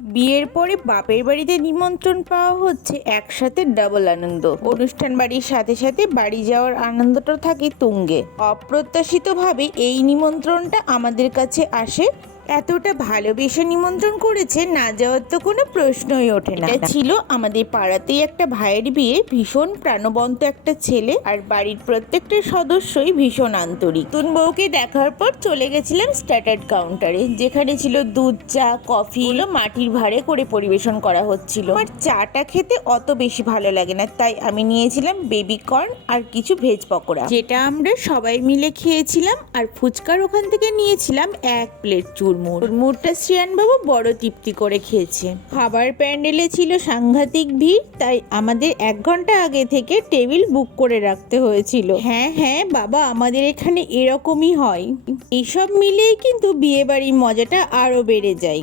বিয়ের পরে বাপের বাড়িতে নিমন্ত্রণ পাওয়া হচ্ছে একসাথে ডাবল আনন্দ। অনুষ্ঠান বাড়ির সাথে সাথে বাড়ি যাওয়ার আনন্দটা থাকে তুঙ্গে। অপ্রত্যাশিতভাবে এই নিমন্ত্রণটা আমাদের কাছে আসে। এতটা ভালোবেসে নিমন্ত্রণ করেছে, না যাওয়ার তো কোনো প্রশ্নই ওঠে না। এটা ছিল আমাদের পাড়াতেই একটা ভাইয়ের বিয়ে। ভীষণ প্রাণবন্ত একটা ছেলে, আর বাড়ির প্রত্যেকটা সদস্যই ভীষণ আন্তরিক। নতুন বউকে দেখার পর চলে গেছিলাম স্টার্টার কাউন্টারে, যেখানে ছিল দুধ চা, কফি, মাটির ভাঁড়ে করে পরিবেশন করা হচ্ছিল। আমার চাটা খেতে অত বেশি ভালো লাগে না, তাই আমি নিয়েছিলাম বেবি কর্ন আর কিছু ভেজ পকোড়া, যেটা আমরা সবাই মিলে খেয়েছিলাম। আর ফুচকার ওখান থেকে নিয়েছিলাম 1 প্লেট চুরমুরটা শ্রিয়ানবাবু বড় তৃপ্তি করে খেয়েছে। খাবার প্যান্ডেলে ছিল সাংঘাতিক ভিড়, তাই আমাদের 1 ঘন্টা আগে থেকে টেবিল বুক করে রাখতে হয়েছিল। হ্যাঁ হ্যাঁ বাবা, আমাদের এখানে এরকমই হয়। এইসব মিলেই কিন্তু বিয়ে বাড়ির মজাটা আরো বেড়ে যায়।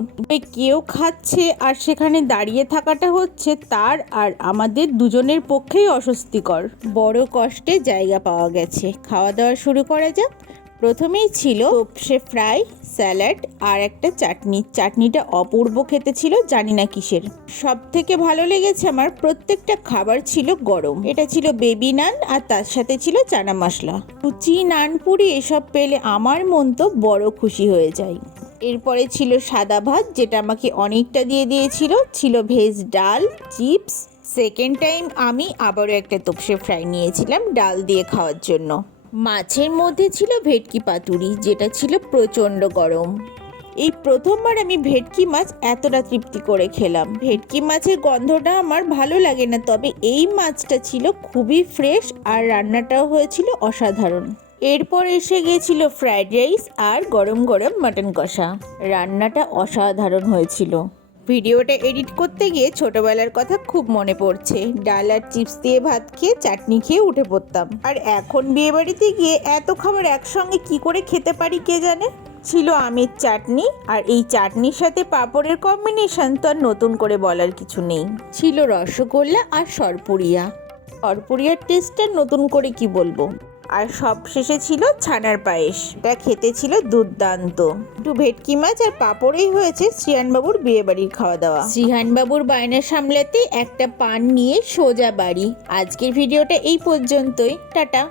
কেউ খাচ্ছে আর সেখানে দাঁড়িয়ে থাকাটা হচ্ছে তার আর আমাদের দুজনের পক্ষেই অস্বস্তিকর। বড় কষ্টে জায়গা পাওয়া গেছে। খাওয়া দাওয়া শুরু করা যাক। প্রথমেই ছিল তোপসে ফ্রাই, স্যালাড আর একটা চাটনি। চাটনিটা অপূর্ব খেতে ছিল, জানি না কিসের। সব থেকে ভালো লেগেছে আমার, প্রত্যেকটা খাবার ছিল গরম। এটা ছিল বেবি নান আর তার সাথে ছিল চানা মশলা। লুচি, নান, পুরি এসব পেলে আমার মন তো বড় খুশি হয়ে যায়। এরপরে ছিল সাদা ভাত, যেটা আমাকে অনেকটা দিয়ে দিয়েছিল। ছিল ভেজ ডাল, চিপস। সেকেন্ড টাইম আমি আবারও একটা তোপসে ফ্রাই নিয়েছিলাম ডাল দিয়ে খাওয়ার জন্য। মাছের মধ্যে ছিল ভেটকি পাতুরি, যেটা ছিল প্রচণ্ড গরম। এই প্রথমবার আমি ভেটকি মাছ এতটা তৃপ্তি করে খেলাম। ভেটকি মাছের গন্ধটা আমার ভালো লাগে না, তবে এই মাছটা ছিল খুবই ফ্রেশ আর রান্নাটাও হয়েছিল অসাধারণ। এরপর এসে গিয়েছিল ফ্রাইড রাইস আর গরম গরম মাটন কষা। রান্নাটা অসাধারণ হয়েছিল। ভিডিওটা এডিট করতে গিয়ে ছোটবেলার কথা খুব মনে পড়ছে। ডাল আর চিপস দিয়ে ভাত খেয়ে চাটনি খেয়ে উঠে পড়তাম। আর এখন বিয়ে বাড়িতে গিয়ে এত খাবার একসঙ্গে কি করে খেতে পারি কে জানে। ছিল আমের চাটনি, আর এই চাটনির সাথে পাঁপড়ের কম্বিনেশন তো আর নতুন করে বলার কিছু নেই। ছিল রসগোল্লা আর সরপুরিয়া। সরপুরিয়ার টেস্টটা নতুন করে কি বলবো। আর সব শেষে ছিল ছানার পায়েস। এটা খেতে ছিল দুর্দান্ত। একটু ভেটকি মাছ আর পাঁপড়েই হয়েছে শ্রিয়ানবাবুর বিয়ে বাড়ির খাওয়া দাওয়া। শ্রিয়ানবাবুর বায়না সামলাতে একটা পান নিয়ে সোজা বাড়ি। আজকের ভিডিওটা এই পর্যন্তই। টাটা।